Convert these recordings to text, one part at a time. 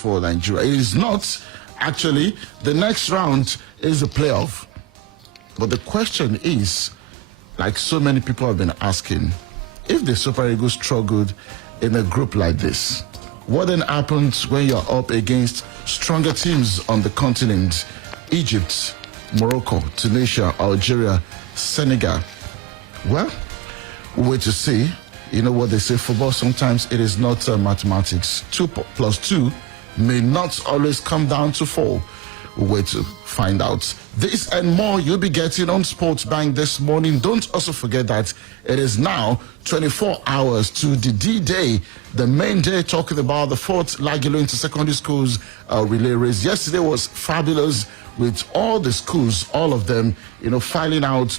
for Nigeria. It is not. Actually, the next round is a playoff. But the question is, like so many people have been asking, if the Super Eagles struggled in a group like this, what then happens when you're up against stronger teams on the continent? Egypt, Morocco, Tunisia, Algeria, Senegal. Well, we'll wait to see. You know what they say, football, sometimes it is not mathematics. 2 plus 2 may not always come down to 4. We'll wait to find out. This and more you'll be getting on SportsBang this morning. Don't also forget that it is now 24 hours to the D-Day, the main day, talking about the 4th Lagilo Inter-Secondary Schools relay race. Yesterday was fabulous with all the schools, all of them, filing out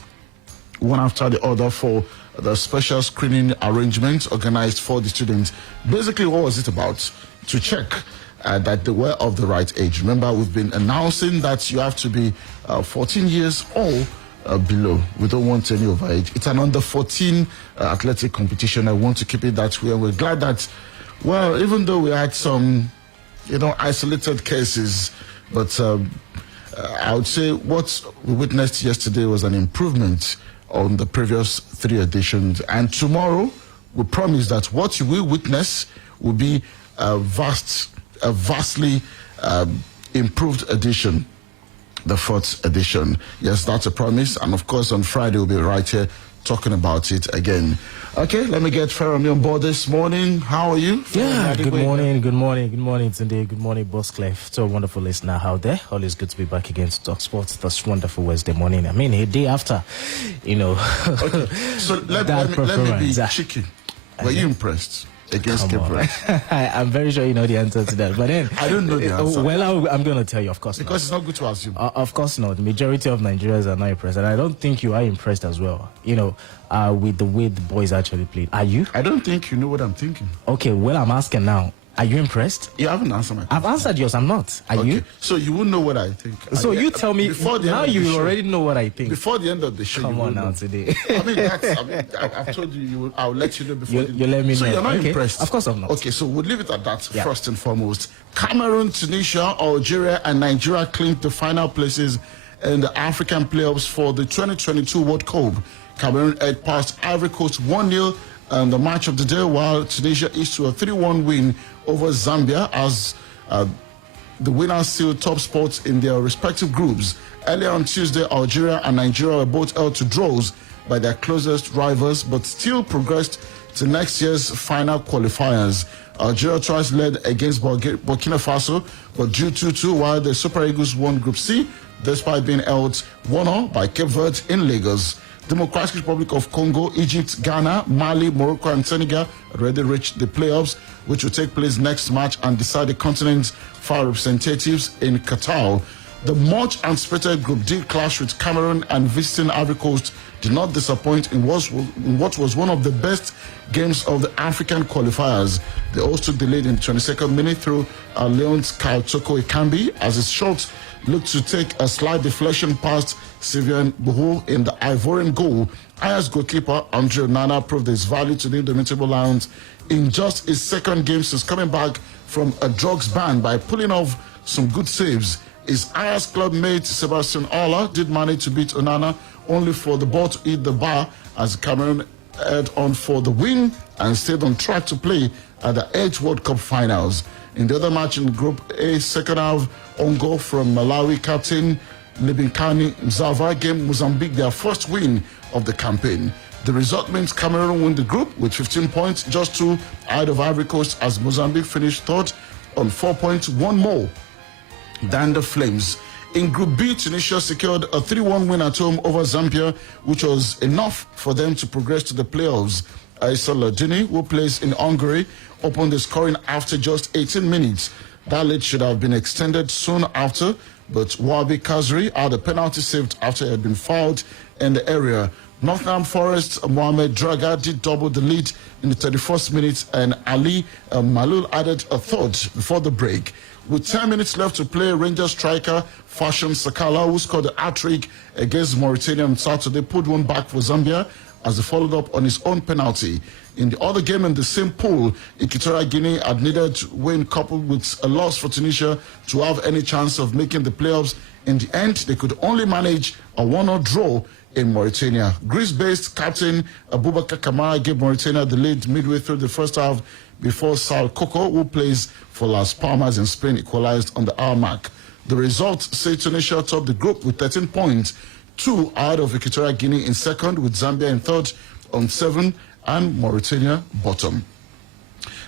one after the other for the special screening arrangement organized for the students. Basically, what was it about? To check that they were of the right age. Remember, we've been announcing that you have to be 14 years old below. We don't want any overage. It's an under 14 athletic competition. I want to keep it that way. And we're glad that, well, even though we had some, isolated cases, but I would say what we witnessed yesterday was an improvement on the previous 3 editions. And tomorrow, we promise that what you will witness will be a vastly improved edition, the 4th edition. Yes, that's a promise. And of course, on Friday, we'll be right here talking about it again. Okay, let me get Feranmi on board this morning. How are you? Yeah, good morning, Tunde. Good morning, Boss Clef. To a wonderful listener out there. Always good to be back again to talk sports this wonderful Wednesday morning. I mean, a day after, Okay, so let me be cheeky. Were you impressed against Cape Verde? I'm very sure you know the answer to that. But then I don't know the answer. Well, I'm going to tell you, of course. Because it's not good to assume. Of course not. The majority of Nigerians are not impressed. And I don't think you are impressed as well. With the way the boys actually played. Are you? I don't think you know what I'm thinking. Okay, well, I'm asking now. Are you impressed? You haven't answered my question. I've answered yours. I'm not. Are you? So you won't know what I think. So you tell me. Now you already know what I think. Before the end of the show. Come on now today. I've told you. I'll let you know before. You let me know. So you're not impressed? Of course I'm not. Okay, so we'll leave it at that. Yeah. First and foremost, Cameroon, Tunisia, Algeria, and Nigeria clinched the final places in the African playoffs for the 2022 World Cup. Cameroon edged past Ivory Coast 1-0 in the match of the day, while Tunisia is to a 3-1 win over Zambia as the winners sealed top spots in their respective groups. Earlier on Tuesday, Algeria and Nigeria were both held to draws by their closest rivals, but still progressed to next year's final qualifiers. Algeria twice led against Burkina Faso, but drew 2-2, while the Super Eagles won Group C, despite being held 1-0 by Cape Verde in Lagos. Democratic Republic of Congo, Egypt, Ghana, Mali, Morocco, and Senegal already reached the playoffs, which will take place next March and decide the continent's final representatives in Qatar. The much anticipated Group D clash with Cameroon and visiting Ivory Coast did not disappoint in what was one of the best games of the African qualifiers. The hosts took the lead in the 22nd minute through Leon's Toko Ekambi as his shot looked to take a slight deflection past Sylvain Boho in the Ivorian goal. Aya's goalkeeper Andre Onana proved his value to the Indomitable Lions in just his second game since coming back from a drugs ban by pulling off some good saves. His Aya's club mate Sebastian Ola did manage to beat Onana, only for the ball to hit the bar as Cameroon head on for the win and stayed on track to play at the Edge World Cup finals. In the other match in Group A, second half, on goal from Malawi captain Libinkani Mzava gave Mozambique their first win of the campaign. The result means Cameroon win the group with 15 points, just 2 ahead of Ivory Coast, as Mozambique finished third on 4 points, 1 more than the Flames. In Group B, Tunisia secured a 3-1 win at home over Zambia, which was enough for them to progress to the playoffs. Aissa Ladini, who plays in Hungary, opened the scoring after just 18 minutes. That lead should have been extended soon after, but Wabi Kazri had a penalty saved after he had been fouled in the area. Nottingham Forest Mohamed Draga did double the lead in the 31st minute, and Ali Malul added a third before the break. With 10 minutes left to play, Rangers striker Fashion Sakala, who scored a hat-trick against Mauritania on Saturday, put one back for Zambia as he followed up on his own penalty. In the other game in the same pool, Equatorial Guinea had needed to win coupled with a loss for Tunisia to have any chance of making the playoffs. In the end, they could only manage a 1-1 draw in Mauritania. Greece-based captain Abubakar Kamara gave Mauritania the lead midway through the first half before Sal Koko, who plays for Las Palmas in Spain, equalized on the hour mark. The results say Tunisia topped the group with 13 points, 2 out of Equatorial Guinea in second, with Zambia in third on 7, and Mauritania bottom.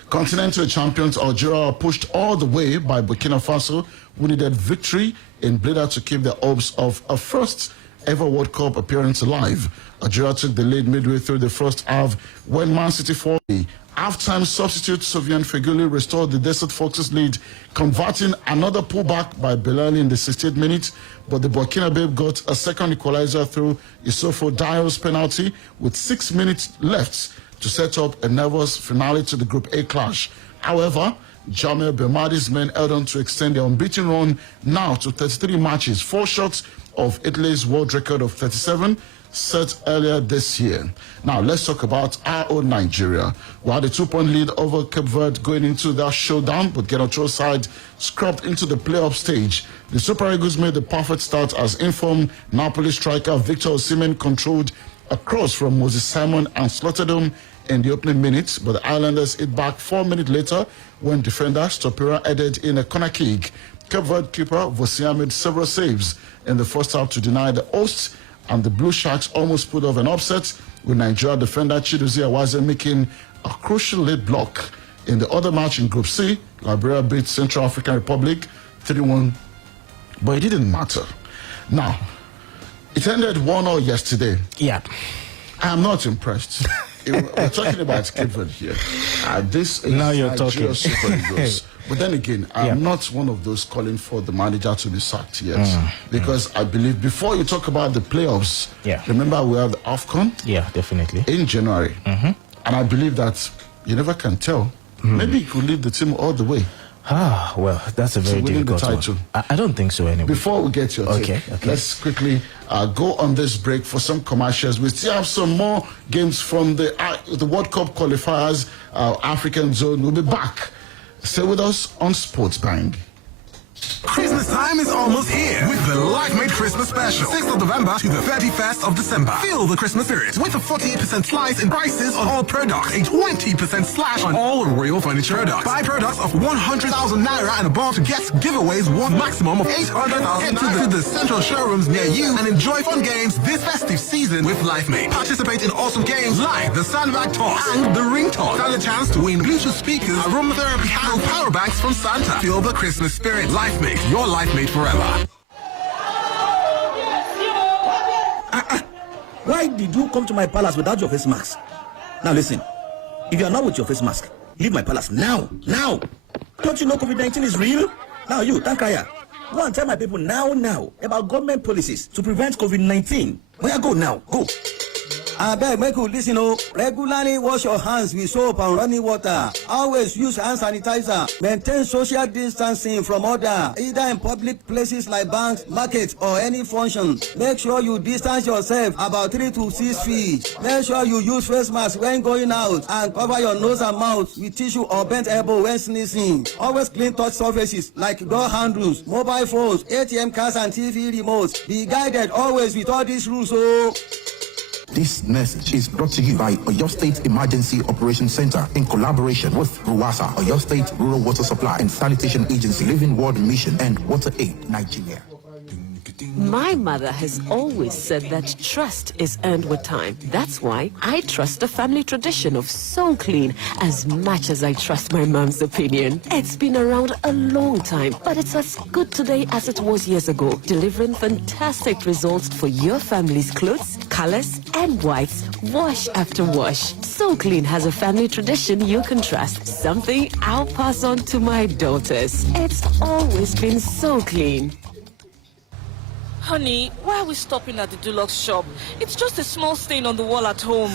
Continental champions Algeria are pushed all the way by Burkina Faso, who needed victory in Bleda to keep their hopes of a first ever World Cup appearance alive. Algeria took the lead midway through the first half when Man City fought. Half-time substitute Sofiane Feghouli restored the Desert Foxes lead, converting another pullback by Belali in the 68th minute, but the Burkinabe got a second equalizer through Issoufou Dio's penalty with 6 minutes left to set up a nervous finale to the Group A clash. However, Jamel Belmadi's men held on to extend their unbeaten run now to 33 matches, 4 shots of Italy's world record of 37 set earlier this year. Now, let's talk about our own Nigeria. We had a 2-point lead over Cape Verde going into that showdown, but Genotro's side scrubbed into the playoff stage. The Super Eagles made the perfect start as informed Napoli striker Victor Osimhen controlled a cross from Moses Simon and slotted him in the opening minutes, but the Islanders hit back 4 minutes later when defender Stopera headed in a corner kick. Cape Verde keeper Vosia made several saves in the first half to deny the hosts, and the Blue Sharks almost put off an upset with Nigeria defender Chidozie Awaze making a crucial late block. In the other match in Group C, Liberia beat Central African Republic 3-1, but it didn't matter. Now, it ended 1-0 yesterday. Yeah. I'm not impressed. We're talking about Cape Verde here. This is now you're Nigeria talking. Super Eagles. But then again, I'm not one of those calling for the manager to be sacked yet. Because I believe before you talk about the playoffs, remember we have the AFCON? Yeah, definitely. In January. And I believe that you never can tell. Maybe he could lead the team all the way. Ah, well, that's a very difficult one. I don't think so anyway. Before we get your take, let's quickly go on this break for some commercials. We still have some more games from the World Cup qualifiers, African zone. We'll be back. Stay with us on SportsBang. Christmas time is almost here with the Life Made Christmas Special. 6th of November to the 31st of December. Feel the Christmas spirit with a 48% slice in prices on all products, a 20% slash on all Royal Furniture products. Buy products of 100,000 Naira and above to get giveaways worth maximum of 800,000 Naira. Get to the central showrooms near you and enjoy fun games this festive season with Life Made. Participate in awesome games like the Sandbag Toss and the Ring Toss. Stand a chance to win Bluetooth speakers, aromatherapy and power banks from Santa. Feel the Christmas spirit. Life Made. Your life made forever. Why did you come to my palace without your face mask? Now listen, if you are not with your face mask, leave my palace now. Now. Don't you know COVID-19 is real? Now you, Tankaya, go and tell my people now about government policies to prevent COVID-19. Where go now? Go. I beg, make you listen, regularly wash your hands with soap and running water. Always use hand sanitizer. Maintain social distancing from others, either in public places like banks, markets, or any function. Make sure you distance yourself about 3 to 6 feet. Make sure you use face mask when going out and cover your nose and mouth with tissue or bent elbow when sneezing. Always clean touch surfaces like door handles, mobile phones, ATM cards, and TV remotes. Be guided always with all these rules, This message is brought to you by Oyo State Emergency Operations Center in collaboration with RUWASA, Oyo State Rural Water Supply and Sanitation Agency, Living World Mission, and Water Aid Nigeria. My mother has always said that trust is earned with time. That's why I trust the family tradition of So Clean as much as I trust my mom's opinion. It's been around a long time, but it's as good today as it was years ago, delivering fantastic results for your family's clothes, colors, and whites, wash after wash. So Clean has a family tradition you can trust, something I'll pass on to my daughters. It's always been So Clean. Honey, why are we stopping at the Dulux shop? It's just a small stain on the wall at home.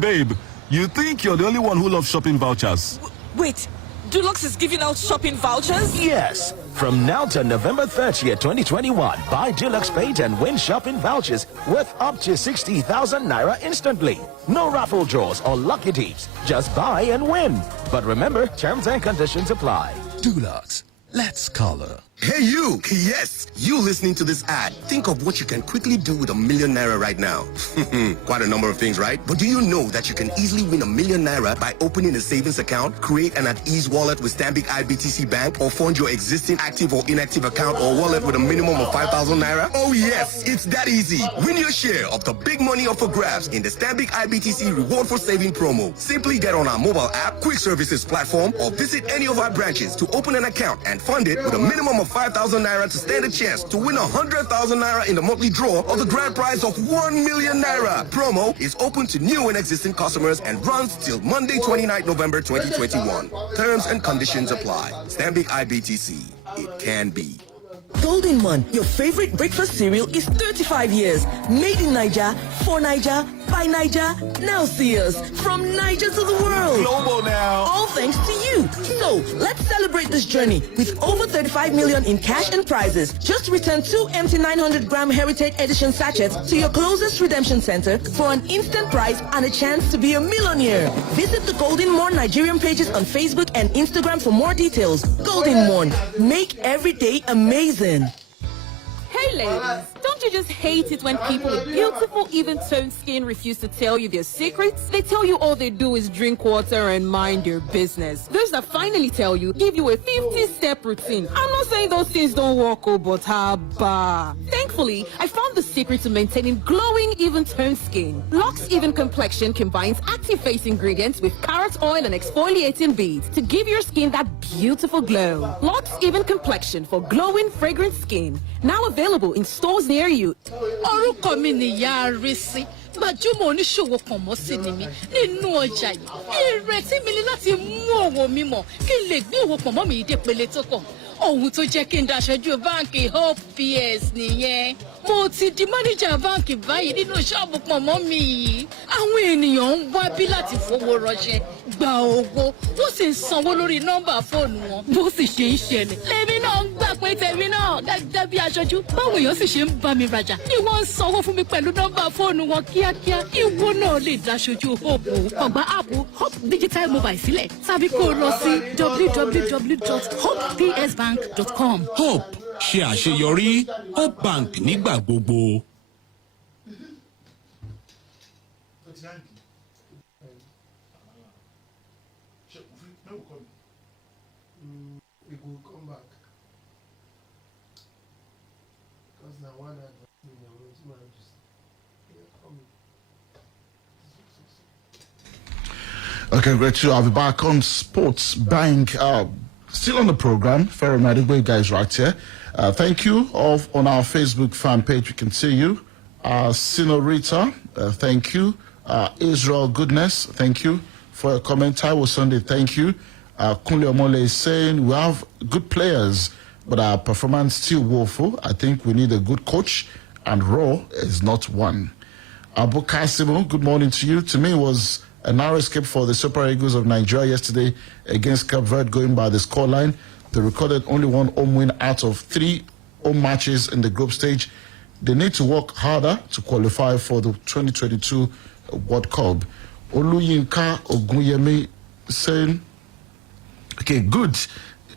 Babe, you think you're the only one who loves shopping vouchers? Wait, Dulux is giving out shopping vouchers? Yes. From now to November 30th, 2021, buy Dulux Paint and win shopping vouchers worth up to 60,000 naira instantly. No raffle draws or lucky deeps. Just buy and win. But remember, terms and conditions apply. Dulux, let's color. Hey you! Yes, you listening to this ad. Think of what you can quickly do with ₦1 million right now. Quite a number of things, right? But do you know that you can easily win ₦1 million by opening a savings account, create an at-ease wallet with Stanbic IBTC Bank, or fund your existing active or inactive account or wallet with a minimum of 5,000 naira? Oh yes, it's that easy. Win your share of the big money up for grabs in the Stanbic IBTC Reward for Saving promo. Simply get on our mobile app, quick services platform, or visit any of our branches to open an account and fund it with a minimum of 5,000 naira to stand a chance to win 100,000 naira in the monthly draw of the grand prize of 1 million naira. Promo is open to new and existing customers and runs till Monday, 29th November 2021. Terms and conditions apply. Stanbic IBTC. It can be. Golden One, your favorite breakfast cereal, is 35 years. Made in Niger, for Niger, by Niger. Now see us from Niger to the world. Global now. All thanks to you. So let's celebrate this journey with over 35 million in cash and prizes. Just return 2 empty 900-gram Heritage Edition sachets to your closest redemption center for an instant prize and a chance to be a millionaire. Visit the Golden Morn Nigerian pages on Facebook and Instagram for more details. Golden Morn, make every day amazing. Hey ladies, don't you just hate it when people with beautiful, even-toned skin refuse to tell you their secrets? They tell you all they do is drink water and mind their business. Those that finally tell you, give you a 50-step routine. I'm not saying those things don't work, but haba. Thankfully, I found the secret to maintaining glowing, even-toned skin. Lux Even Complexion combines active face ingredients with carrot oil and exfoliating beads to give your skin that beautiful glow. Lux Even Complexion for glowing, fragrant skin. Now available in stores near you. Orúkọ mi ni Ìyá Arẹ́sí, gbajúmọ̀ oníṣòwò kànmọ́sí ni mí nínú ọjà yìí. Ìrètí mi ni láti mú òwò mi mọ̀ kí n lè gbé òwò pọ̀nmọ́ mi dé pele tó kàn. Ohun tó jẹ́ kí n daṣojú báǹkì Hope PS nìyẹn. Mo ti di mánéjà báǹkì báyìí nínú ṣọ́ọ̀bù pọ̀nmọ́ mi yìí. Àwọn ènìyàn ń wá bí láti fowó ránṣẹ́, gba owó, wọ́n sì ń sanwó lórí nọ́mbà fóònù wọn. Bó sì ṣe ń ṣẹlẹ̀, lèmi náà ń gbà pé tèmi náà gẹ́gẹ́ bí aṣojú. Báwo èèyàn sì ṣe ń bá mi rajà, ni wọ́n ń sanwó fún mi pẹ̀lú nọ́mbà fóònù wọn kíákíá. Ìwọ náà lè daṣojú Hope. Ọ̀gbà áàpù Hope Digital Mobile sílẹ̀ tàbí kó o lọ sí www.hopepsbank.com. Hope ṣe àṣeyọrí. Hope Bank nígbà gbogbo. Okay, great. I'll be back on SportsBang. Still on the program. Feranmi Adegboyega is right here. Thank you. On our Facebook fan page, we can see you. Sinorita, thank you. Israel Goodness, thank you for your comment. Taiwo Sunday, thank you. Kunle Omole is saying we have good players, but our performance still woeful. I think we need a good coach, and Raw is not one. Abu Kasimo, good morning to you. To me, it was a narrow escape for the Super Eagles of Nigeria yesterday against Cape Verde, going by the scoreline. They recorded only one home win out of 3 home matches in the group stage. They need to work harder to qualify for the 2022 World Cup. Oluyinka Ogunyemi saying, okay, good.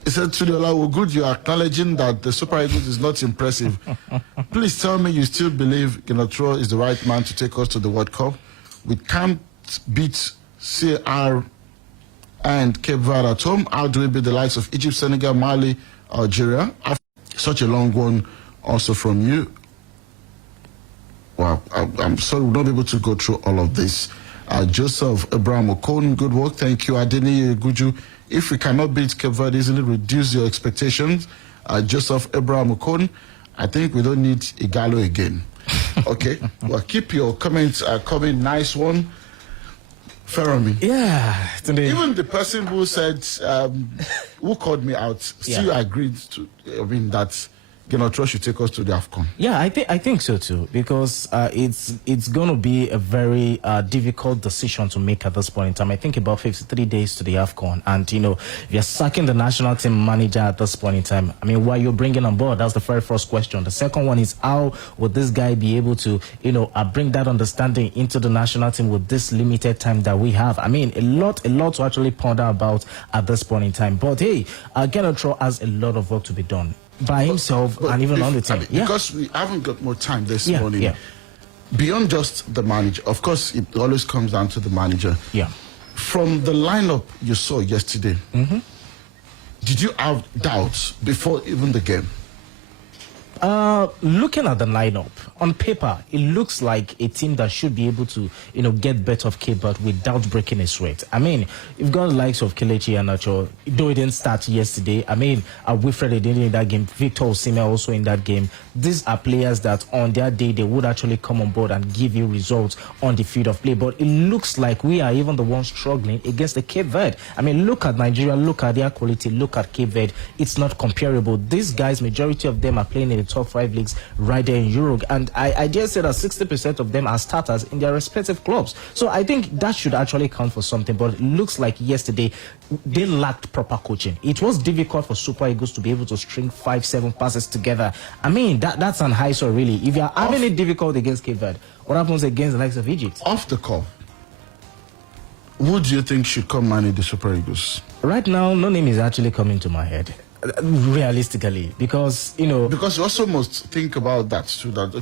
He said, Tunde Olawuwo, good, you are acknowledging that the Super Eagles is not impressive. Please tell me you still believe Ginotro is the right man to take us to the World Cup. We can't beat CR and Cape Verde at home. How do we beat the likes of Egypt, Senegal, Mali, Algeria? Such a long one also from you. Well, I'm sorry we're not able to go through all of this. Joseph Abraham Okon, good work. Thank you. Adeni Guju. If we cannot beat Cape Verde easily, reduce your expectations. Joseph Abraham Okon, I think we don't need Igalo again. Okay. Well, keep your comments coming. Nice one. Feranmi. Yeah. Today. Even the person who said, who called me out, still agreed to, that Genotro should take us to the AFCON. Yeah, I think so too, because it's going to be a very difficult decision to make at this point in time. I think about 53 days to the AFCON, and if you're sacking the national team manager at this point in time, I mean, why you're bringing on board? That's the very first question. The second one is, how would this guy be able to bring that understanding into the national team with this limited time that we have? I mean, a lot to actually ponder about at this point in time. But hey, Genotro has a lot of work to be done by himself and even on the team. Because we haven't got more time this morning. Yeah. Beyond just the manager, of course, it always comes down to the manager. Yeah. From the lineup you saw yesterday, did you have doubts before even the game? Looking at the lineup, on paper, it looks like a team that should be able to, get better of Cape Verde without breaking a sweat. I mean, you've got the likes of Kelechi and Nacho, though it didn't start yesterday. I mean, Wilfred didn't in that game, Victor Osimhen also in that game. These are players that on their day, they would actually come on board and give you results on the field of play. But it looks like we are even the ones struggling against the Cape Verde. I mean, look at Nigeria, look at their quality, look at Cape Verde. It's not comparable. These guys, majority of them are playing in the top 5 leagues right there in Europe, and I dare say that 60% of them are starters in their respective clubs. So I think that should actually count for something. But it looks like yesterday they lacked proper coaching. It was difficult for Super Eagles to be able to string 5-7 passes together. I mean, that's an high score really. If you're having it difficult against Cape Verde, what happens against the likes of Egypt? Off the call, who do you think should come manage the Super Eagles? Right now, no name is actually coming to my head. Realistically, because because you also must think about that too. That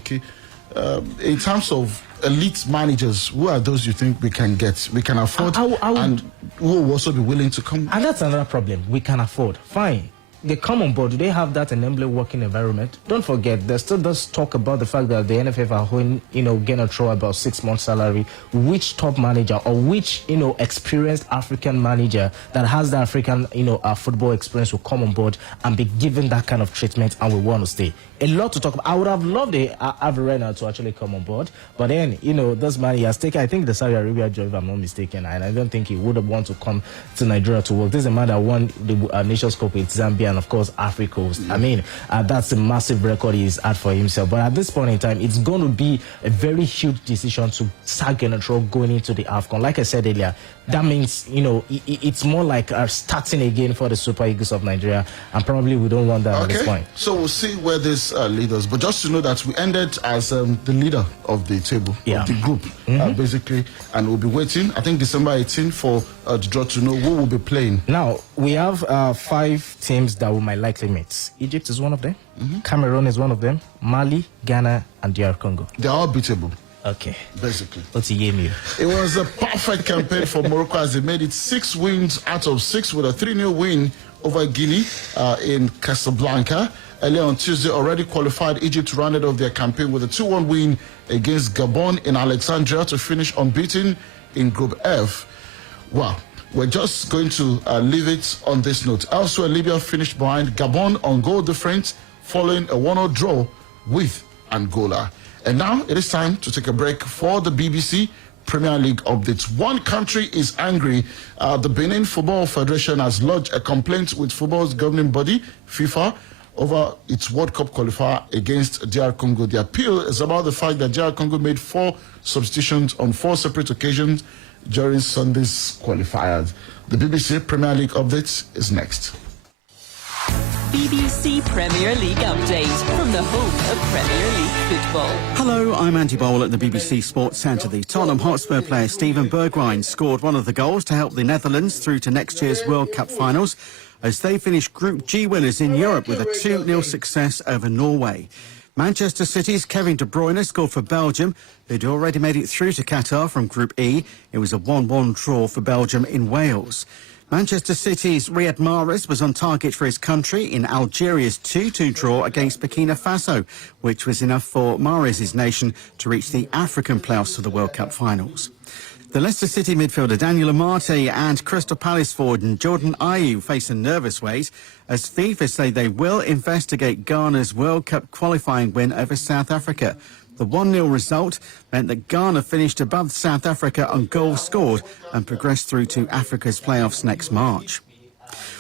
in terms of elite managers, who are those you think we can get, we can afford, and who will also be willing to come? And that's another problem. We can afford. Fine. They come on board. Do they have that enabling working environment? Don't forget, there's still does talk about the fact that the NFF are going, gonna throw about 6 months salary. Which top manager or which, experienced African manager that has the African, football experience will come on board and be given that kind of treatment and will want to stay? A lot to talk about. I would have loved Averena to actually come on board, but then, this man, he has taken, I think, the Saudi Arabia job, if I'm not mistaken, and I don't think he would have wanted to come to Nigeria to work. This is a man that won the Nations Cup with Zambia and, of course, Africa Coast. I mean, that's a massive record he's had for himself. But at this point in time, it's going to be a very huge decision to sack Genotro going into the AFCON. Like I said earlier, that means, it's more like starting again for the Super Eagles of Nigeria, and probably we don't want that at this point. So we'll see where this leads us. But just to know that we ended as the leader of the table, of the group, basically, and we'll be waiting, I think, December 18 for the draw to know who will be playing. Now, we have 5 teams that we might likely meet. Egypt is one of them. Cameroon is one of them. Mali, Ghana, and DR Congo. They're all beatable. Okay. Basically. What's the game here? It was a perfect campaign for Morocco as they made it 6 wins out of 6 with a 3-0 win over Guinea in Casablanca. Earlier on Tuesday, already qualified Egypt rounded off their campaign with a 2-1 win against Gabon in Alexandria to finish unbeaten in Group F. Well, we're just going to leave it on this note. Elsewhere, Libya finished behind Gabon on goal difference following a 1-0 draw with Angola. And now it is time to take a break for the BBC Premier League updates. One country is angry. The Benin Football Federation has lodged a complaint with football's governing body, FIFA, over its World Cup qualifier against DR Congo. The appeal is about the fact that DR Congo made 4 substitutions on 4 separate occasions during Sunday's qualifiers. The BBC Premier League updates is next. BBC Premier League update from the home of Premier League football. Hello, I'm Andy Bowl at the BBC Sports Centre. The Tottenham Hotspur player Steven Bergwijn scored one of the goals to help the Netherlands through to next year's World Cup finals as they finished Group G winners in Europe with a 2-0 success over Norway. Manchester City's Kevin De Bruyne scored for Belgium, who'd already made it through to Qatar from Group E. It was a 1-1 draw for Belgium in Wales. Manchester City's Riyad Mahrez was on target for his country in Algeria's 2-2 draw against Burkina Faso, which was enough for Mahrez's nation to reach the African playoffs for the World Cup finals. The Leicester City midfielder Daniel Amate and Crystal Palace forward Jordan Ayew face a nervous wait as FIFA say they will investigate Ghana's World Cup qualifying win over South Africa. The 1-0 result meant that Ghana finished above South Africa on goals scored and progressed through to Africa's playoffs next March.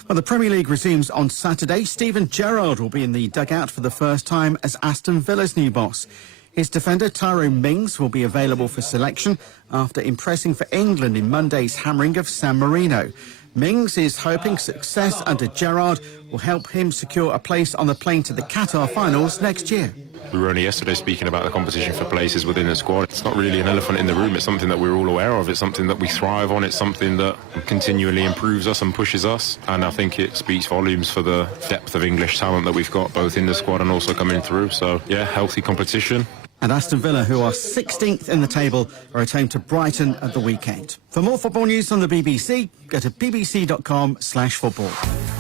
Well, the Premier League resumes on Saturday. Steven Gerrard will be in the dugout for the first time as Aston Villa's new boss. His defender, Tyrone Mings, will be available for selection after impressing for England in Monday's hammering of San Marino. Mings is hoping success under Gerrard will help him secure a place on the plane to the Qatar finals next year. We were only yesterday speaking about the competition for places within the squad. It's not really an elephant in the room. It's something that we're all aware of. It's something that we thrive on. It's something that continually improves us and pushes us. And I think it speaks volumes for the depth of English talent that we've got, both in the squad and also coming through. So, yeah, healthy competition. And Aston Villa, who are 16th in the table, are at home to Brighton at the weekend. For more football news on the BBC, go to bbc.com/football.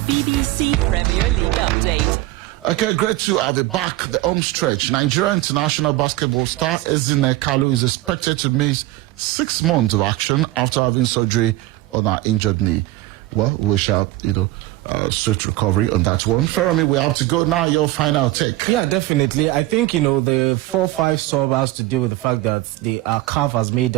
BBC Premier League update. Okay, great to have it back. The home stretch. Nigeria international basketball star Ezinne Kalu is expected to miss 6 months of action after having surgery on her injured knee. Well, we shall, swift recovery on that one. Feranmi, we have to go now. Your final take. Yeah, definitely. I think, the 4-5 sub has to do with the fact that the CAF has made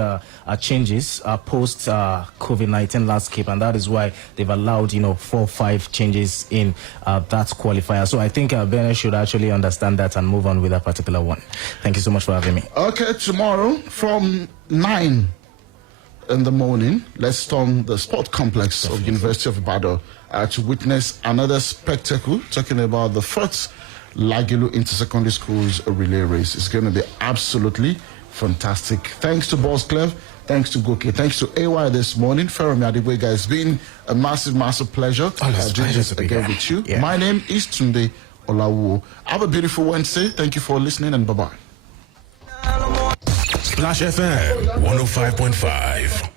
changes post COVID-19 landscape, and that is why they've allowed, 4-5 changes in that qualifier. So I think Benin should actually understand that and move on with that particular one. Thank you so much for having me. Okay, tomorrow from 9 in the morning, let's storm the sport complex of University of Ibadan to witness another spectacle, talking about the first Lagilu Inter-Secondary Schools relay race. It's going to be absolutely fantastic. Thanks to Boss Clev, thanks to Goke, thanks to AY this morning. Feranmi Adegboyega, it's been a massive, massive pleasure doing this again with you. Yeah. My name is Tunde Olawuwo. Have a beautiful Wednesday. Thank you for listening, and bye-bye. Splash FM 105.5.